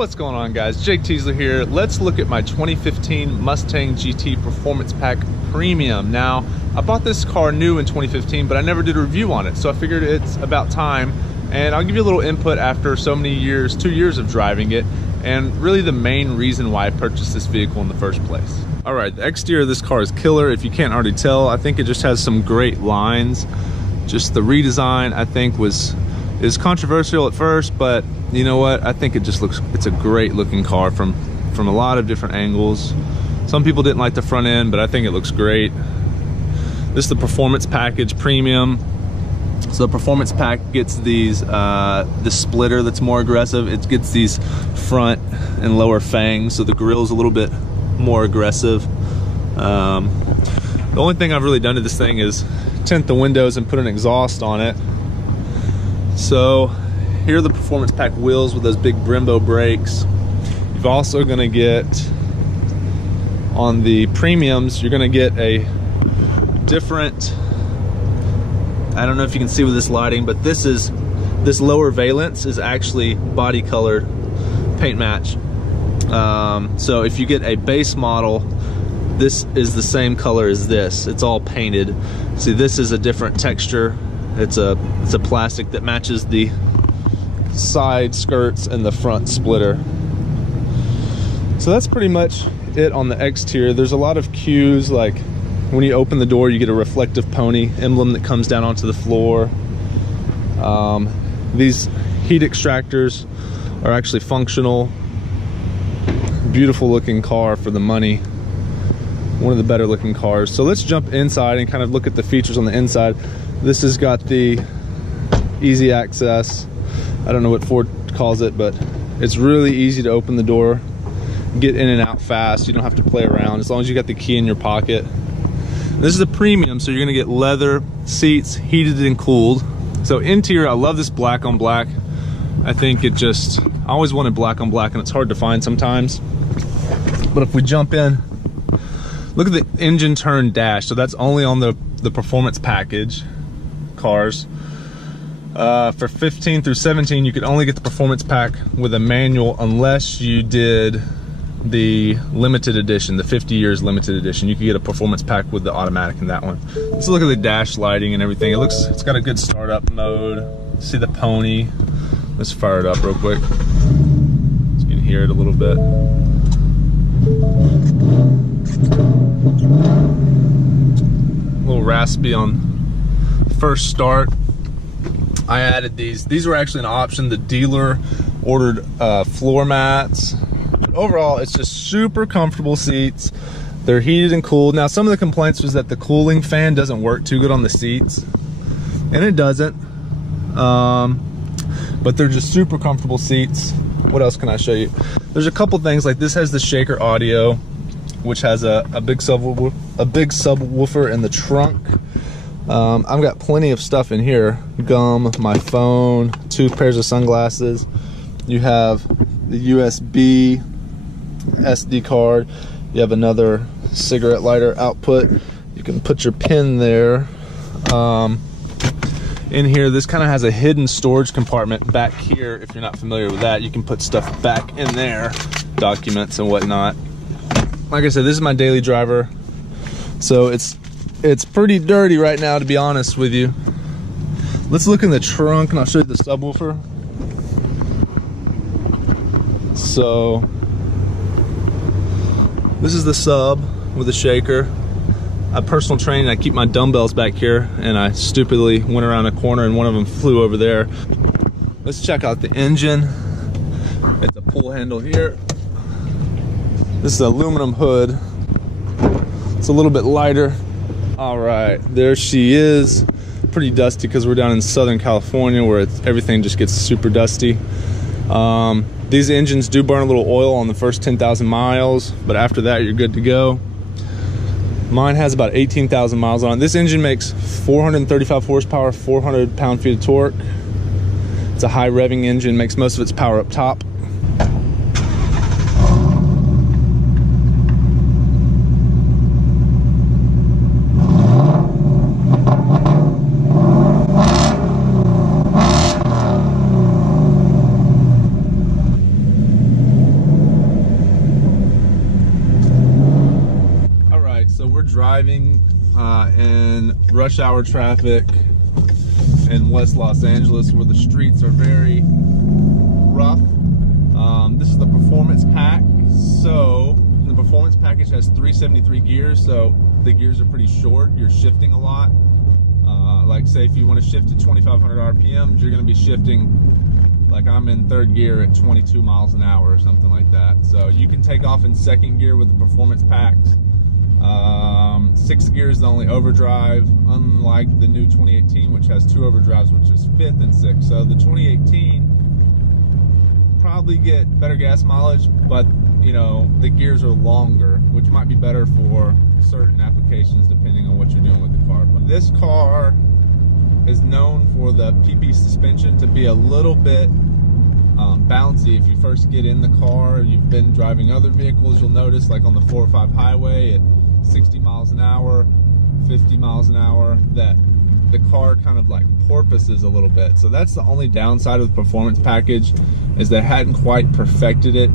What's going on, guys? Jake Teasler here. Let's look at my 2015 Mustang GT Performance Pack Premium. Now, I bought this car new in 2015, but I never did a review on it, so I figured it's about time, and I'll give you a little input after so many years, 2 years of driving it, and really the main reason why I purchased this vehicle in the first place. All right, the exterior of this car is killer. If you can't already tell, I think it just has some great lines. Just the redesign, I think, is controversial at first, but you know what? I think it just looks, it's a great looking car from a lot of different angles. Some people didn't like the front end, but I think it looks great. This is the Performance Package Premium. So the Performance Pack gets these, the splitter that's more aggressive. It gets these front and lower fangs, so the grill's a little bit more aggressive. The only thing I've really done to this thing is tint the windows and put an exhaust on it. So here are the Performance Pack wheels with those big Brembo brakes. You're also gonna get, on the premiums, you're gonna get a different, I don't know if you can see with this lighting, but this lower valence is actually body colored paint match. So if you get a base model, this is the same color as this. It's all painted. See, this is a different texture. It's a plastic that matches the side skirts and the front splitter. So that's pretty much it on the exterior. There's a lot of cues, like when you open the door, you get a reflective pony emblem that comes down onto the floor. These heat extractors are actually functional. Beautiful looking car for the money. One of the better looking cars. So let's jump inside and kind of look at the features on the inside. This has got the easy access. I don't know what Ford calls it, but it's really easy to open the door, get in and out fast. You don't have to play around as long as you got the key in your pocket. This is a premium, so you're gonna get leather seats, heated and cooled. So interior, I love this black on black. I think it just, I always wanted black on black, and it's hard to find sometimes. But if we jump in, look at the engine turn dash. So that's only on the Performance Package cars. For 15 through 17, you could only get the Performance Pack with a manual unless you did the limited edition, the 50 years limited edition. You could get a Performance Pack with the automatic in that one. Let's look at the dash lighting and everything. It's got a good startup mode. See the pony. Let's fire it up real quick so you can hear it a little bit. A little raspy on first start. I added these were actually an option. The dealer ordered floor mats. But overall, it's just super comfortable seats. They're heated and cooled. Now, some of the complaints was that the cooling fan doesn't work too good on the seats, and it doesn't. But they're just super comfortable seats. What else can I show you? There's a couple things, like this has the shaker audio, which has a big subwoofer in the trunk. I've got plenty of stuff in here. Gum, my phone, 2 pairs of sunglasses. You have the USB SD card. You have another cigarette lighter output. You can put your pin there. In here, this kind of has a hidden storage compartment back here. If you're not familiar with that, you can put stuff back in there, documents and whatnot. Like I said, this is my daily driver, so it's pretty dirty right now, to be honest with you. Let's look in the trunk and I'll show you the subwoofer. So this is the sub with the shaker. I personal training, I keep my dumbbells back here, and I stupidly went around a corner and one of them flew over there. Let's check out the engine. It's a pull handle here. This is an aluminum hood. It's a little bit lighter. All right, there she is. Pretty dusty because we're down in Southern California where everything just gets super dusty. These engines do burn a little oil on the first 10,000 miles, but after that, you're good to go. Mine has about 18,000 miles on it. This engine makes 435 horsepower, 400 pound-feet of torque. It's a high revving engine, makes most of its power up top. driving in rush hour traffic in West Los Angeles, where the streets are very rough. This is the performance pack. So the performance package has 373 gears, so the gears are pretty short. You're shifting a lot. Like say if you want to shift to 2,500 RPMs, you're going to be shifting, like I'm in third gear at 22 miles an hour or something like that. So you can take off in second gear with the performance packs. 6 gears is the only overdrive, unlike the new 2018, which has 2 overdrives, which is 5th and 6th. So the 2018 probably get better gas mileage, but you know, the gears are longer, which might be better for certain applications depending on what you're doing with the car. But this car is known for the PP suspension to be a little bit bouncy. If you first get in the car, you've been driving other vehicles, you'll notice like on the 405 highway at 60 miles an hour, 50 miles an hour, that the car kind of like porpoises a little bit. So that's the only downside of the performance package, is they hadn't quite perfected it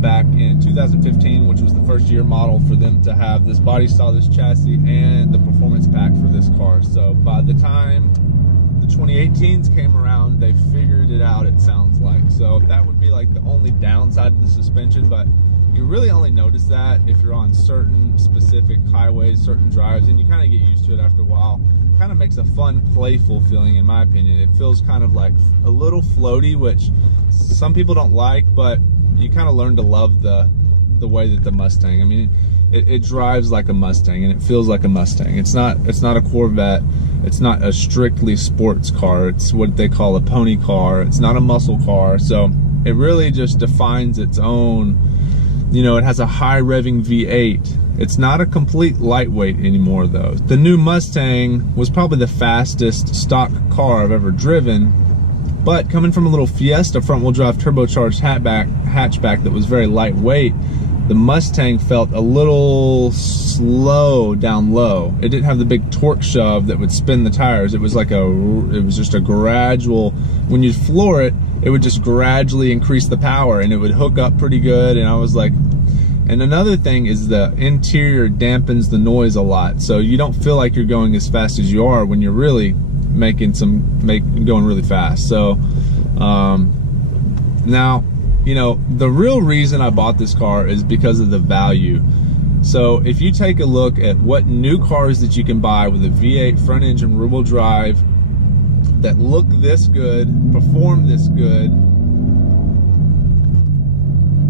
back in 2015, which was the first year model for them to have this body style, this chassis, and the performance pack for this car. So by the time the 2018s came around, they figured it out, it sounds like. So that would be like the only downside of the suspension, but you really only notice that if you're on certain specific highways, certain drives, and you kind of get used to it after a while. Kind of makes a fun, playful feeling, in my opinion. It feels kind of like a little floaty, which some people don't like, but you kind of learn to love the way that the Mustang, I mean, it drives like a Mustang and it feels like a Mustang. It's not a Corvette. It's not a strictly sports car. It's what they call a pony car. It's not a muscle car. So it really just defines its own. You know, it has a high revving V8. It's not a complete lightweight anymore though. The new Mustang was probably the fastest stock car I've ever driven, but coming from a little Fiesta front wheel drive turbocharged hatchback that was very lightweight, the Mustang felt a little slow down low. It didn't have the big torque shove that would spin the tires. It was like it was just a gradual, when you'd floor it, it would just gradually increase the power and it would hook up pretty good. And I was like, and another thing is the interior dampens the noise a lot. So you don't feel like you're going as fast as you are when you're really going really fast. So now, you know, the real reason I bought this car is because of the value. So if you take a look at what new cars that you can buy with a V8 front engine rear wheel drive that look this good, perform this good.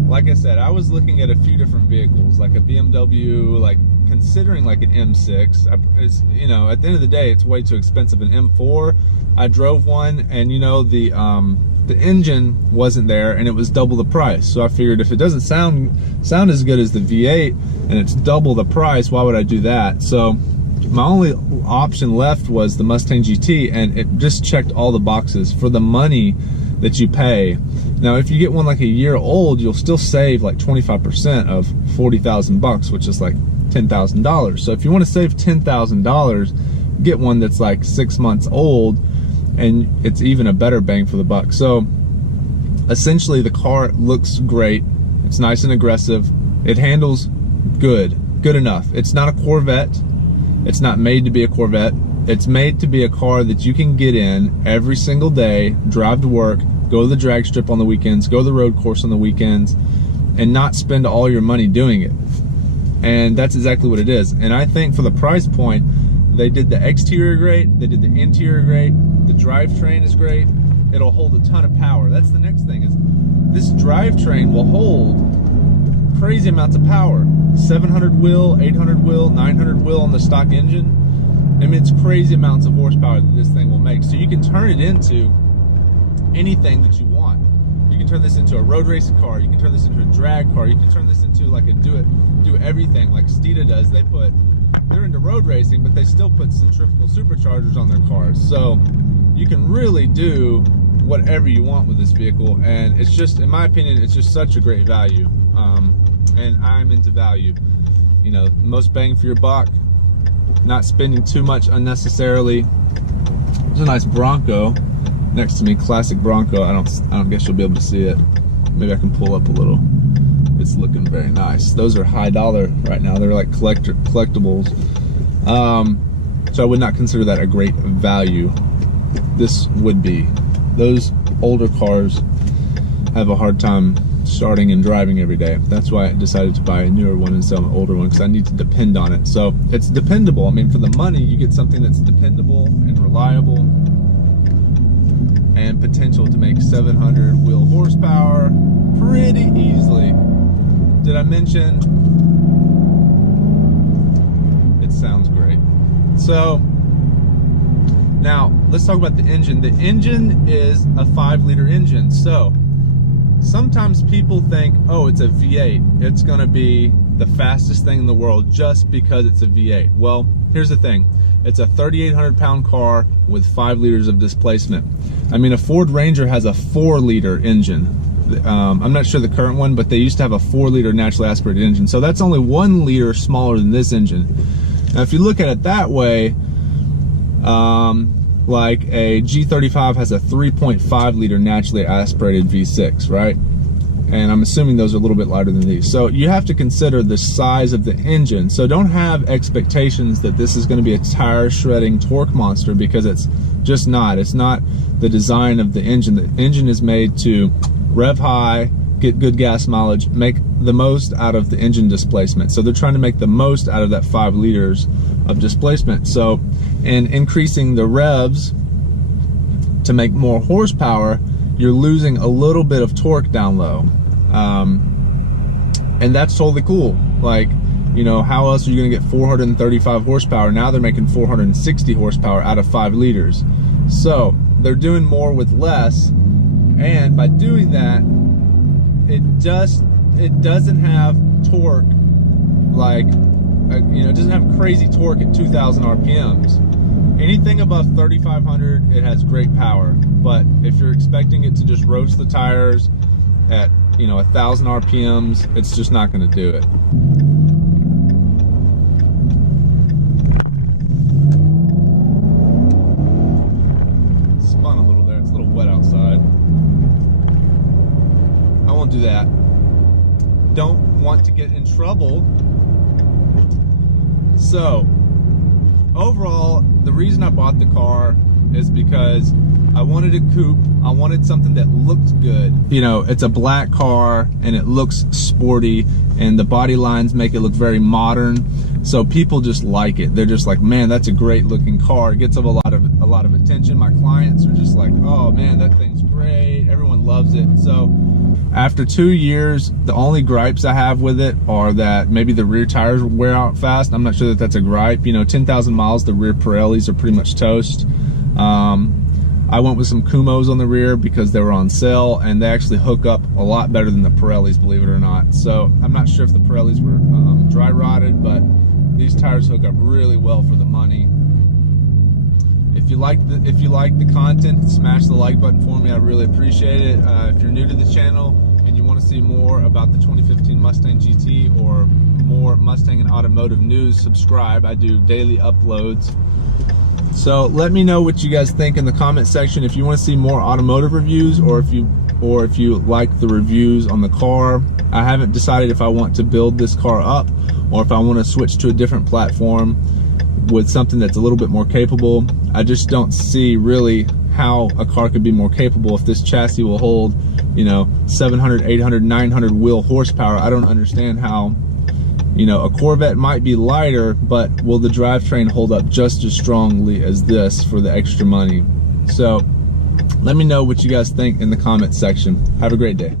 Like I said, I was looking at a few different vehicles, like a BMW, like considering like an M6. It's, you know, at the end of the day, it's way too expensive. An M4, I drove one, and you know, the engine wasn't there, and it was double the price. So I figured if it doesn't sound as good as the V8, and it's double the price, why would I do that? So my only option left was the Mustang GT, and it just checked all the boxes for the money that you pay. Now, if you get one like a year old, you'll still save like 25% of 40,000 bucks, which is like $10,000. So if you want to save $10,000, get one that's like 6 months old, and it's even a better bang for the buck. So essentially, the car looks great. It's nice and aggressive. It handles good enough. It's not a Corvette. It's not made to be a Corvette. It's made to be a car that you can get in every single day, drive to work, go to the drag strip on the weekends, go to the road course on the weekends, and not spend all your money doing it. And that's exactly what it is. And I think for the price point, they did the exterior great, they did the interior great, the drivetrain is great, it'll hold a ton of power. That's the next thing, is this drivetrain will hold crazy amounts of power. 700 wheel, 800 wheel, 900 wheel on the stock engine. I mean, it's crazy amounts of horsepower that this thing will make. So you can turn it into anything that you want. You can turn this into a road racing car, you can turn this into a drag car, you can turn this into like a do everything like Steeda does. They're into road racing, but they still put centrifugal superchargers on their cars. So you can really do whatever you want with this vehicle, and it's just, in my opinion, it's just such a great value. And I'm into value. You know, most bang for your buck, not spending too much unnecessarily. There's a nice Bronco next to me, classic Bronco. I don't guess you'll be able to see it. Maybe I can pull up a little. it's looking very nice. Those are high dollar right now. They're like collectibles. So I would not consider that a great value. This would be. Those older cars have a hard time starting and driving every day. That's why I decided to buy a newer one and sell an older one, because I need to depend on it. So it's dependable. I mean, for the money, you get something that's dependable and reliable and potential to make 700 wheel horsepower pretty easily. Did I mention it sounds great? So now let's talk about the engine. The engine is a 5-liter engine. So sometimes people think, oh, it's a V8. It's gonna be the fastest thing in the world just because it's a V8. Well, here's the thing. It's a 3,800 pound car with 5 liters of displacement. I mean, a Ford Ranger has a 4-liter engine. I'm not sure the current one, but they used to have a 4-liter naturally aspirated engine. So that's only 1 liter smaller than this engine. Now, if you look at it that way, like a G35 has a 3.5 liter naturally aspirated V6, right? And I'm assuming those are a little bit lighter than these. So you have to consider the size of the engine. So don't have expectations that this is going to be a tire shredding torque monster, because it's just not. It's not the design of the engine. The engine is made to rev high, get good gas mileage, make the most out of the engine displacement. So they're trying to make the most out of that 5 liters of displacement. So in increasing the revs to make more horsepower, you're losing a little bit of torque down low. And that's totally cool. Like, you know, how else are you gonna get 435 horsepower? Now they're making 460 horsepower out of 5 liters. So they're doing more with less, and by doing that, it doesn't have torque like, you know, it doesn't have crazy torque at 2,000 RPMs. Anything above 3,500, it has great power. But if you're expecting it to just roast the tires at, you know, 1,000 RPMs, it's just not going to do it. Spun a little there. It's a little wet outside. I won't do that. Don't want to get in trouble. So overall, the reason I bought the car is because I wanted a coupe. I wanted something that looked good. You know, it's a black car and it looks sporty, and the body lines make it look very modern. So people just like it. They're just like, man, that's a great looking car. It gets a lot of attention. My clients are just like, oh man, that thing's great. Everyone loves it. So after 2 years, the only gripes I have with it are that maybe the rear tires wear out fast. I'm not sure that that's a gripe. You know, 10,000 miles, the rear Pirellis are pretty much toast. I went with some Kumos on the rear because they were on sale, and they actually hook up a lot better than the Pirellis, believe it or not. So I'm not sure if the Pirellis were dry rotted, but these tires hook up really well for the money. If you like the content, smash the like button for me. I really appreciate it. If you're new to the channel and you want to see more about the 2015 Mustang GT or more Mustang and automotive news, subscribe. I do daily uploads. So let me know what you guys think in the comment section. If you want to see more automotive reviews, or if you like the reviews on the car. I haven't decided if I want to build this car up or if I want to switch to a different platform with something that's a little bit more capable. I just don't see really how a car could be more capable if this chassis will hold, you know, 700, 800, 900 wheel horsepower. I don't understand how, you know, a Corvette might be lighter, but will the drivetrain hold up just as strongly as this for the extra money? So let me know what you guys think in the comment section. Have a great day.